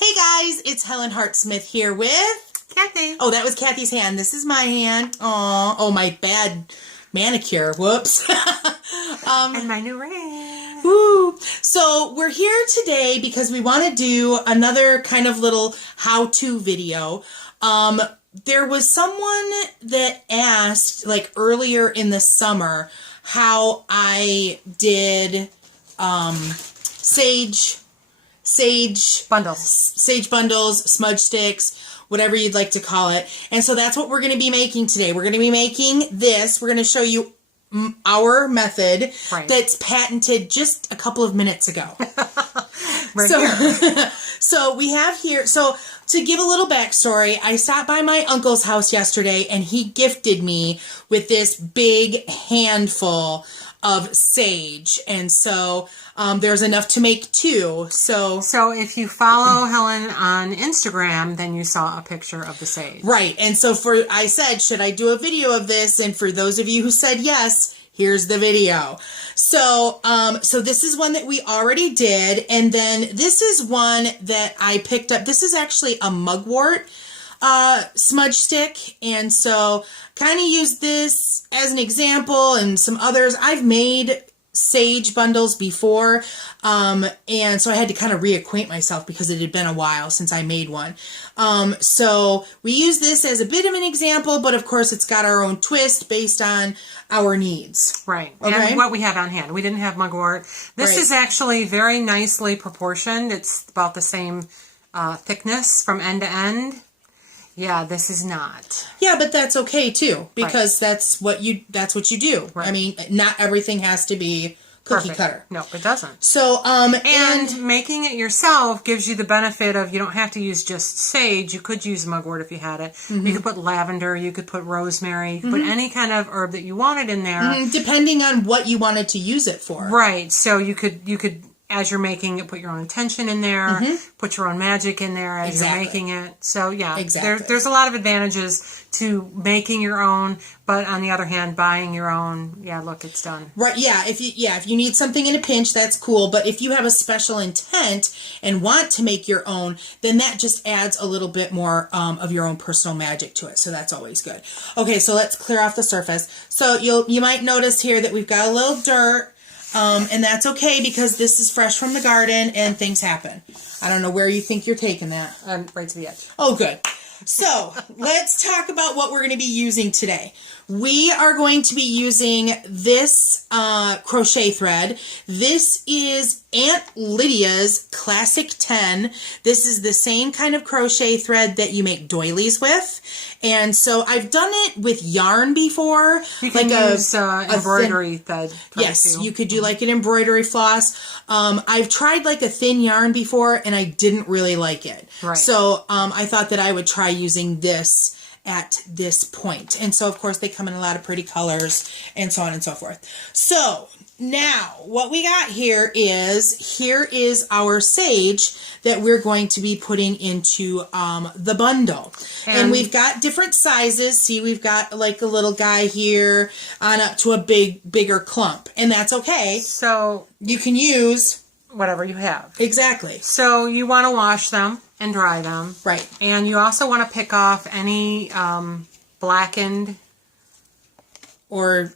Hey guys, it's Helen Hart-Smith here with Cathy. Oh, that was Cathy's hand. This is my hand. Oh, my bad manicure. Whoops. And my new ring. Woo. So we're here today because we want to do another kind of little how-to video. There was someone that asked, like earlier in the summer, how I did sage bundles, smudge sticks, whatever you'd like to call it. And so that's what we're going to be making today. We're going to be making this. We're going to show you our method that's patented just a couple of minutes ago. So we have here, so to give a little backstory, I stopped by my uncle's house yesterday and he gifted me with this big handful of sage. And so there's enough to make two. So if you follow Helen on Instagram, then you saw a picture of the sage. Right. And so I said, should I do a video of this? And for those of you who said yes, here's the video. So this is one that we already did. And then this is one that I picked up. This is actually a mugwort smudge stick. And so kind of use this as an example and some others. I've made sage bundles before, and so I had to kind of reacquaint myself because it had been a while since I made one. So we use this as a bit of an example, but of course it's got our own twist based on our needs. Right. Okay? And what we have on hand. We didn't have mugwort. This is actually very nicely proportioned. It's about the same thickness from end to end. Yeah, this is not. Yeah, but that's okay too, because that's what you do. Right. I mean, not everything has to be cookie cutter. No, it doesn't. So, and making it yourself gives you the benefit of you don't have to use just sage. You could use mugwort if you had it. Mm-hmm. You could put lavender. You could put rosemary. You could put any kind of herb that you wanted in there, depending on what you wanted to use it for. Right. So you could. As you're making it, put your own intention in there, put your own magic in there as you're making it. So, yeah, there's a lot of advantages to making your own, but on the other hand, buying your own, yeah, look, it's done. Right, yeah, if you need something in a pinch, that's cool, but if you have a special intent and want to make your own, then that just adds a little bit more of your own personal magic to it, so that's always good. Okay, so let's clear off the surface. So you might notice here that we've got a little dirt. And that's okay because this is fresh from the garden and things happen. I don't know where you think you're taking that. Right to the edge. Oh, good. So let's talk about what we're going to be using today. We are going to be using this crochet thread. This is Aunt Lydia's Classic 10. This is the same kind of crochet thread that you make doilies with. And so I've done it with yarn before. You can use embroidery thread. Yes, you could do like an embroidery floss. I've tried like a thin yarn before and I didn't really like it. Right. So I thought that I would try using this at this point. And so, of course, they come in a lot of pretty colors and so on and so forth. So now what we got here is our sage that we're going to be putting into the bundle. And we've got different sizes. See, we've got like a little guy here on up to a bigger clump. And that's okay. So you can use whatever you have. Exactly. So you want to wash them and dry them. Right. And you also want to pick off any blackened or,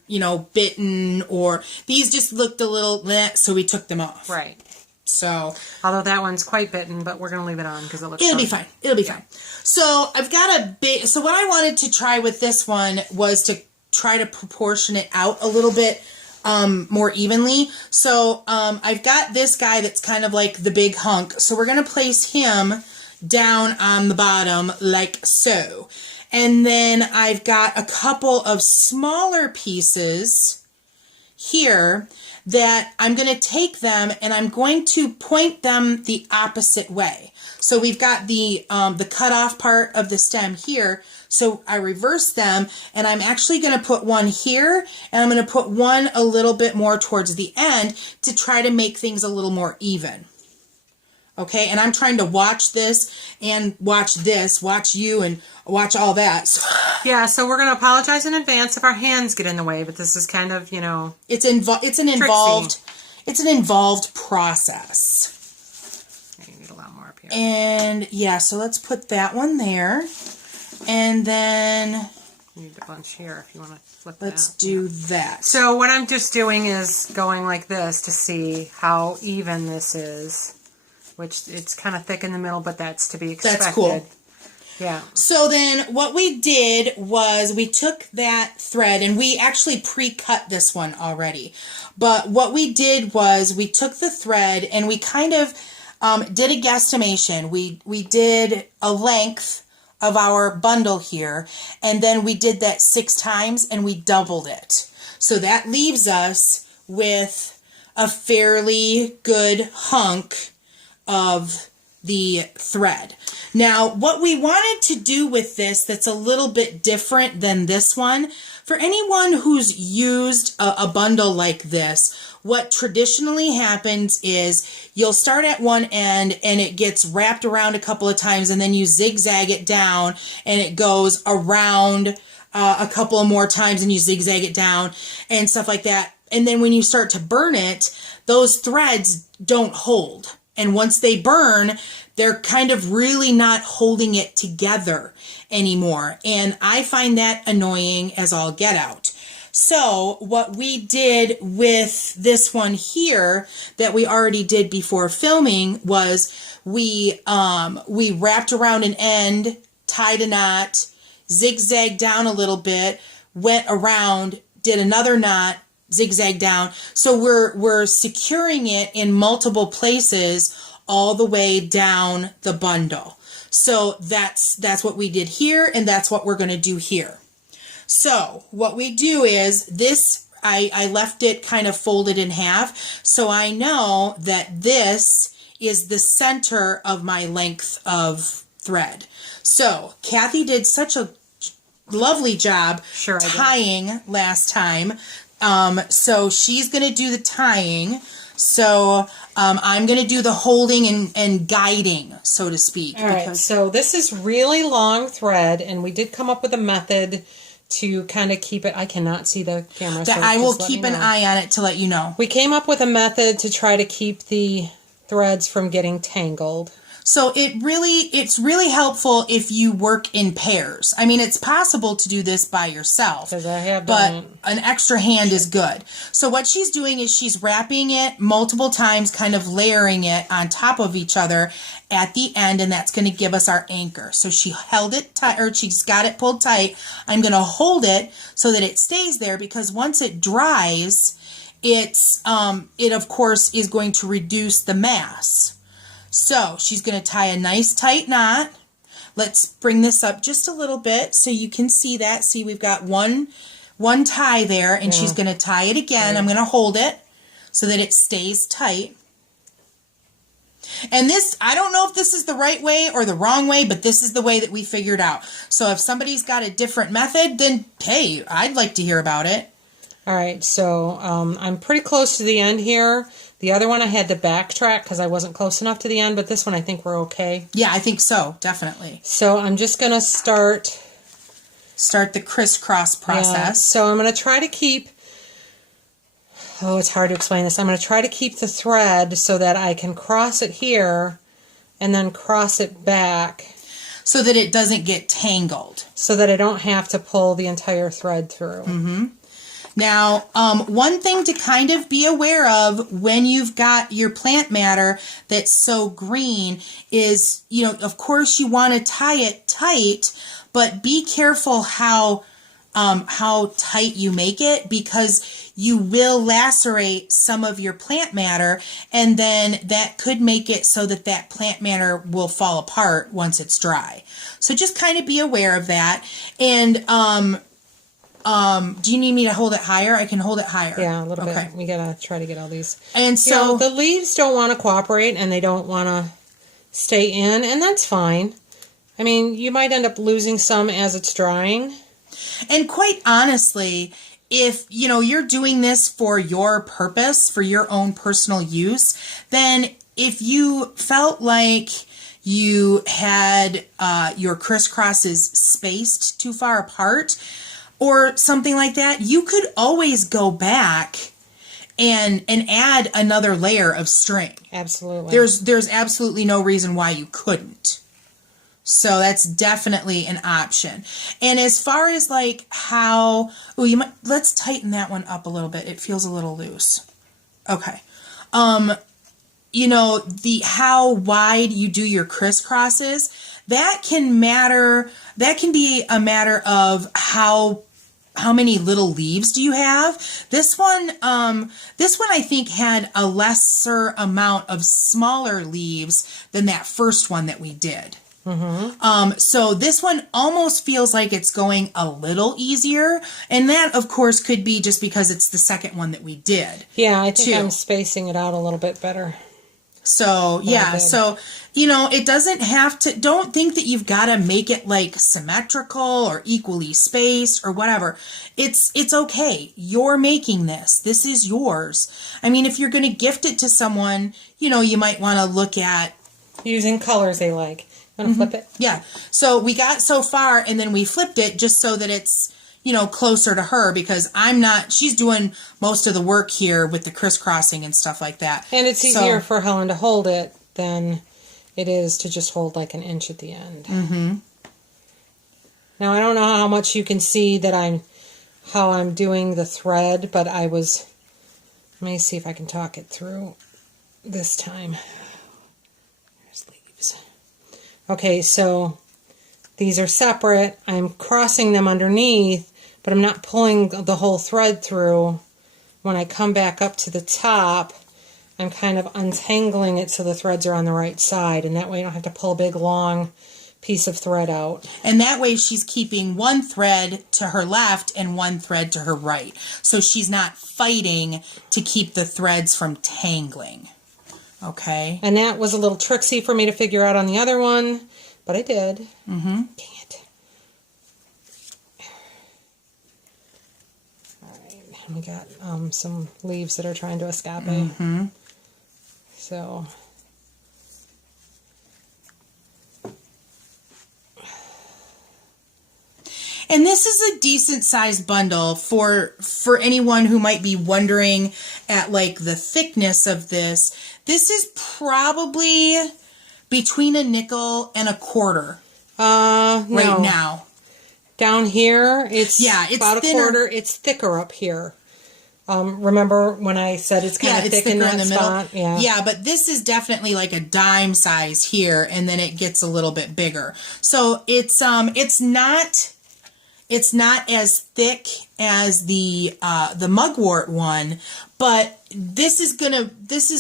bitten, or these just looked a little bleh, so we took them off. Right. So, although that one's quite bitten, but we're going to leave it on because it looks It'll be fine. It'll be fine. So, I've got so what I wanted to try with this one was to try to proportion it out a little bit more evenly. So, I've got this guy that's kind of like the big hunk. So, we're going to place him down on the bottom like so. And then I've got a couple of smaller pieces here that I'm going to take them and I'm going to point them the opposite way. So we've got the cutoff part of the stem here. So I reverse them and I'm actually going to put one here and I'm going to put one a little bit more towards the end to try to make things a little more even. Okay, and I'm trying to watch this and watch this, watch you and watch all that. Yeah, so we're going to apologize in advance if our hands get in the way, but this is kind of, it's an involved process. You need a lot more up here. And yeah, so let's put that one there. And then you need a bunch here if you want to flip that. Let's do that. So what I'm just doing is going like this to see how even this is, which it's kind of thick in the middle, but that's to be expected. That's cool. Yeah. So then what we did was we took that thread, and we actually pre-cut this one already. But what we did was we took the thread and we kind of did a guesstimation. We did a length of our bundle here, and then we did that 6 times and we doubled it. So that leaves us with a fairly good hunk of the thread. Now, what we wanted to do with this that's a little bit different than this one, for anyone who's used a bundle like this, what traditionally happens is you'll start at one end and it gets wrapped around a couple of times, and then you zigzag it down and it goes around a couple of more times and you zigzag it down and stuff like that. And then when you start to burn it, those threads don't hold. And once they burn, they're kind of really not holding it together anymore. And I find that annoying as all get out. So what we did with this one here that we already did before filming was we wrapped around an end, tied a knot, zigzagged down a little bit, went around, did another knot, zigzag down. So we're securing it in multiple places all the way down the bundle. So that's what we did here, and that's what we're going to do here. So what we do is this, I left it kind of folded in half, so I know that this is the center of my length of thread. So Cathy did such a lovely job tying last time. So she's going to do the tying. So I'm going to do the holding and guiding, so to speak. All right, so this is really long thread, and we did come up with a method to kind of keep it. I cannot see the camera. So I will keep an eye on it to let you know. We came up with a method to try to keep the threads from getting tangled. So it's really helpful if you work in pairs. I mean, it's possible to do this by yourself, because I have but an extra hand is good. So what she's doing is she's wrapping it multiple times, kind of layering it on top of each other at the end, and that's going to give us our anchor. So she held it tight, or she's got it pulled tight. I'm going to hold it so that it stays there, because once it dries, it of course is going to reduce the mass. So she's going to tie a nice tight knot. Let's bring this up just a little bit so you can see that. See, we've got one tie there, and she's going to tie it again. I'm going to hold it so that it stays tight. And this, I don't know if this is the right way or the wrong way, but this is the way that we figured out. So if somebody's got a different method, then hey, I'd like to hear about it. All right, so I'm pretty close to the end here. The other one I had to backtrack because I wasn't close enough to the end, but this one I think we're okay. Yeah, I think so, definitely. So I'm just going to start the crisscross process. Yeah, so I'm going to try to keep, it's hard to explain this. I'm going to try to keep the thread so that I can cross it here and then cross it back. So that it doesn't get tangled. So that I don't have to pull the entire thread through. Mm-hmm. Now, one thing to kind of be aware of when you've got your plant matter that's so green is, of course you want to tie it tight, but be careful how tight you make it, because you will lacerate some of your plant matter, and then that could make it so that plant matter will fall apart once it's dry. So just kind of be aware of that. And, do you need me to hold it higher? I can hold it higher. Yeah, a little bit. We gotta try to get all these. And so the leaves don't want to cooperate, and they don't want to stay in, and that's fine. I mean, you might end up losing some as it's drying. And quite honestly, if you're doing this for your purpose, for your own personal use, then if you felt like you had your crisscrosses spaced too far apart, or something like that, you could always go back and add another layer of string. Absolutely. There's absolutely no reason why you couldn't. So that's definitely an option. And as far as like how, let's tighten that one up a little bit. It feels a little loose. Okay. You know, how wide you do your crisscrosses, that can be a matter of how many little leaves do you have. This one I think had a lesser amount of smaller leaves than that first one that we did. Mm-hmm. So this one almost feels like it's going a little easier, and that of course could be just because it's the second one that we did. Yeah, I think I'm spacing it out a little bit better. So yeah, so you know, it doesn't have to, don't think that you've got to make it like symmetrical or equally spaced or whatever. It's okay. You're making this. This is yours. I mean, if you're going to gift it to someone, you know, you might want to look at using colors they like. Want to flip it? Yeah. So we got so far, and then we flipped it just so that it's, you know, closer to her, because she's doing most of the work here with the crisscrossing and stuff like that. And it's easier for Helen to hold it than it is to just hold like an inch at the end. Mm-hmm. Now, I don't know how much you can see that how I'm doing the thread, but let me see if I can talk it through this time. There's leaves. Okay, so these are separate. I'm crossing them underneath, but I'm not pulling the whole thread through. When I come back up to the top, I'm kind of untangling it so the threads are on the right side, and that way I don't have to pull a big long piece of thread out. And that way she's keeping one thread to her left and one thread to her right. So she's not fighting to keep the threads from tangling. Okay. And that was a little tricksy for me to figure out on the other one, but I did. Mm-hmm. Dang it. All right. And we got some leaves that are trying to escape. Mm-hmm. So. And this is a decent sized bundle for anyone who might be wondering at like the thickness of this. This is probably between a nickel and a quarter. No. Right now. Down here, it's about thinner. A quarter. It's thicker up here. Remember when I said it's kind of thick in that spot? Yeah. Yeah, but this is definitely like a dime size here, and then it gets a little bit bigger. So it's not as thick as the mugwort one, but this is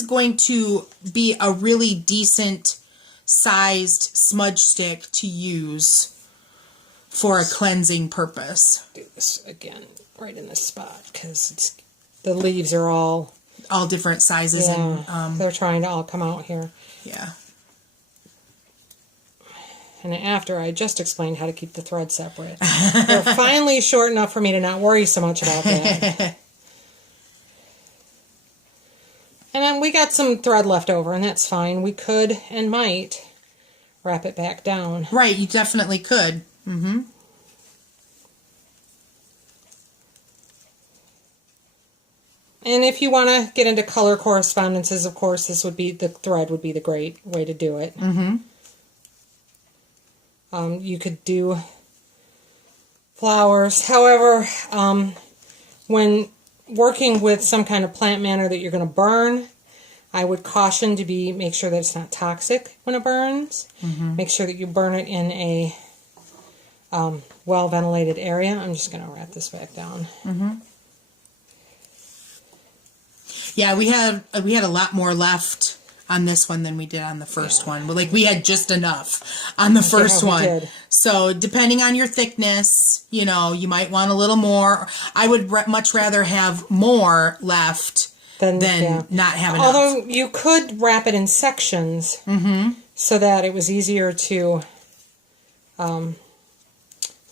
going to be a really decent sized smudge stick to use for a cleansing purpose. Do this again right in this spot because the leaves are all different sizes. Yeah, and they're trying to all come out here. Yeah. And after I just explained how to keep the thread separate. They're finally short enough for me to not worry so much about that. And then we got some thread left over, and that's fine. We could and might wrap it back down. Right, you definitely could. Mm-hmm. And if you want to get into color correspondences, of course, the thread would be the great way to do it. Mm-hmm. You could do flowers. However, when working with some kind of plant matter that you're going to burn, I would caution to make sure that it's not toxic when it burns. Mm-hmm. Make sure that you burn it in a well-ventilated area. I'm just going to wrap this back down. Mm-hmm. Yeah, we had a lot more left on this one than we did on the first one. But we had just enough on the first one. So depending on your thickness, you might want a little more. I would much rather have more left than not have enough. Although you could wrap it in sections, mm-hmm. so that it was easier to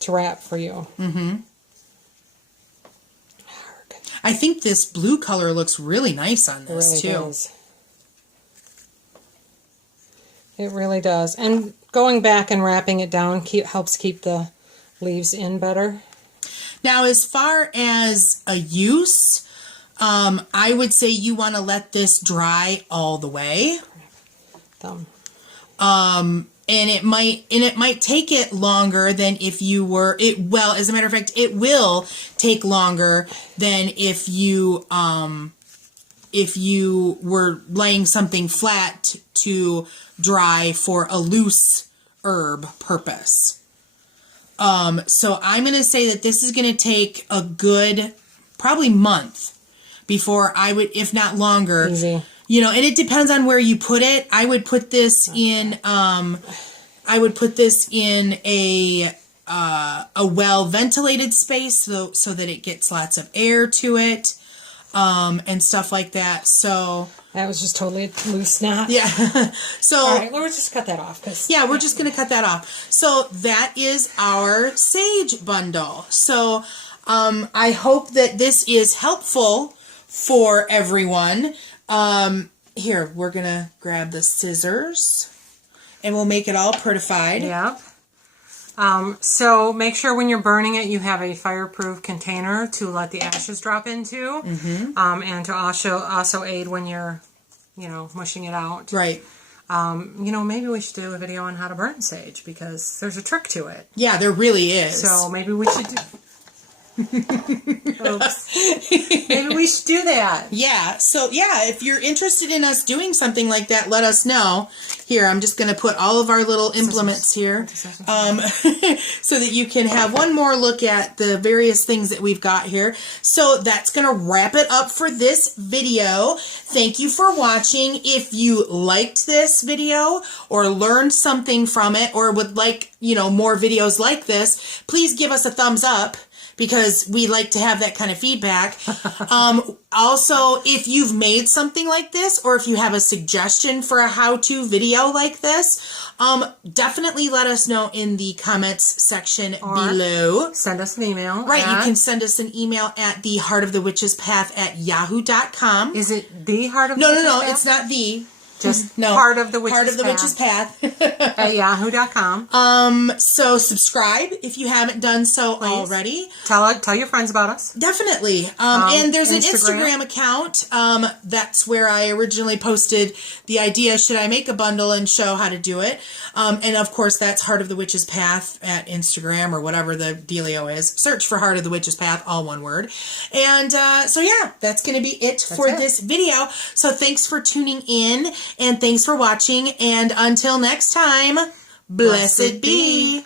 wrap for you. Mm-hmm. I think this blue color looks really nice on this, too. Does. It really does. And going back and wrapping it down helps keep the leaves in better. Now, as far as a use, I would say you want to let this dry all the way. And it might take it longer than if you were as a matter of fact, it will take longer than if you were laying something flat to dry for a loose herb purpose. So I'm going to say that this is going to take a good probably month before I would, if not longer. Easy. And it depends on where you put it. I would put this in a well ventilated space so that it gets lots of air to it, and stuff like that. So that was just totally a loose knot. Yeah. So all right, well, we'll just cut that off. We're just going to cut that off. So that is our sage bundle. So I hope that this is helpful for everyone. Here, we're going to grab the scissors and we'll make it all prettified. Yep. So make sure when you're burning it, you have a fireproof container to let the ashes drop into. Mm-hmm. And to also aid when you're, mushing it out. Right. Maybe we should do a video on how to burn sage because there's a trick to it. Yeah, there really is. So maybe we should do... Oops. Maybe we should do that. Yeah. So if you're interested in us doing something like that, let us know. Here, I'm just going to put all of our little implements here, so that you can have one more look at the various things that we've got here. So that's going to wrap it up for this video. Thank you for watching. If you liked this video or learned something from it or would like, more videos like this, please give us a thumbs up, because we like to have that kind of feedback. Also, if you've made something like this, or if you have a suggestion for a how-to video like this, definitely let us know in the comments section below. Send us an email. Right, you can send us an email at theheartofthewitchespath@yahoo.com. Is it the Heart of the Witch's Path? No, it's not the. Just Heart of the Witch's Path at yahoo.com. So subscribe if you haven't done so already. Tell your friends about us. Definitely. And there's an Instagram account. That's where I originally posted the idea, should I make a bundle, and show how to do it. And of course, that's Heart of the Witch's Path at Instagram, or whatever the dealio is. Search for Heart of the Witch's Path, all one word. And that's going to be it for this video. So thanks for tuning in. And thanks for watching. And until next time, blessed be.